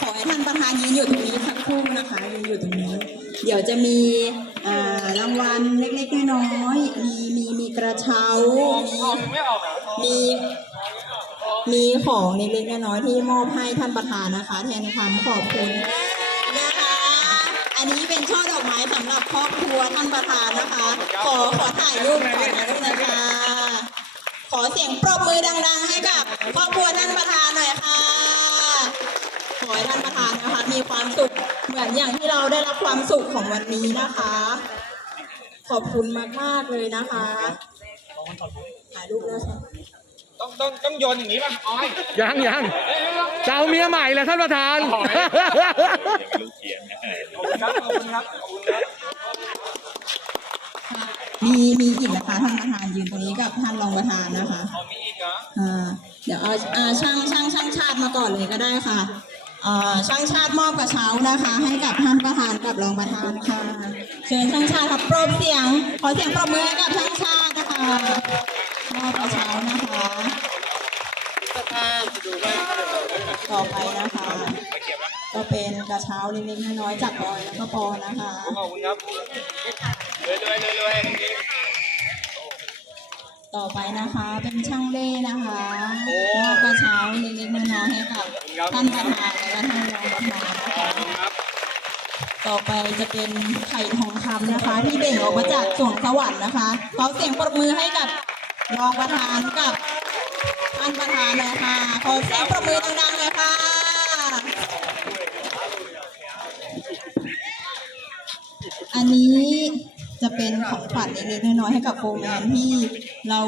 ขอให้ท่านประธานยืนอยู่ตรงนี้สักครู่นะคะยืนอยู่ตรงนี้ เดี๋ยวจะมีรางวัลเล็กๆน้อยๆมีมีมีกระเช้ามีมีมีของเล็กๆน้อยๆที่มอบให้ท่านประธานนะคะ แทนคำขอบคุณนะคะ อันนี้เป็นช่อดอกไม้สำหรับครอบครัวท่านประธานนะคะ ขอขอถ่ายรูปก่อนนะลูกนะคะ ขอเสียงปรบมือดัง ๆ ให้กับครอบครัวท่านประธาน ขอให้ท่านประธานนะคะ มีความสุขเหมือนอย่างที่เราได้รับความสุขของวันนี้นะคะ ขอบคุณมากๆเลยนะคะถ่ายรูปแล้วใช่ไหมต้องต้องต้องโยนอย่างนี้ป่ะอ้อยยังยังจะเอาเมียใหม่เลยท่านประธานครับขอบคุณครับขอบคุณครับมีมีอีกนะคะท่านประธานยืนตรงนี้กับท่านรองประธานนะคะเอามีอีกเหรออ่าเดี๋ยวเอาอ่าช่างช่างช่างชาติมาก่อนเลยก็ได้ค่ะอ่า ช่างชาติมอบกระเช้านะคะ ให้กับท่านประธานกับรองประธานค่ะ เชิญช่างชาติครับปรบเสียง ขอเสียงปรบมือให้กับช่างชาตินะคะมอบกระเช้านะคะต่อไปนะคะ ก็เป็นกระเช้าเล็กๆน้อยๆจากบอยแล้วก็ปอนะคะขอบคุณครับรวยรวยรวยรวยต่อไปนะคะเป็นช่างเล่นะคะ มอบกระเช้าเล็กๆน้อยๆให้กับท่านประธานและท่านรองประธานนะคะต่อไปจะเป็นไข่ทองคำนะคะ ที่เบ่งออกมาจากสวงสวรรค์นะคะขอเสียงปรบมือให้กับรองประธานกับท่านประธานเลยค่ะขอเสียงปรบมือดังๆเลยค่ะอันนี้จะเป็นของขวัญเล็กๆน้อยๆให้กับโฟร์แมนที่เรา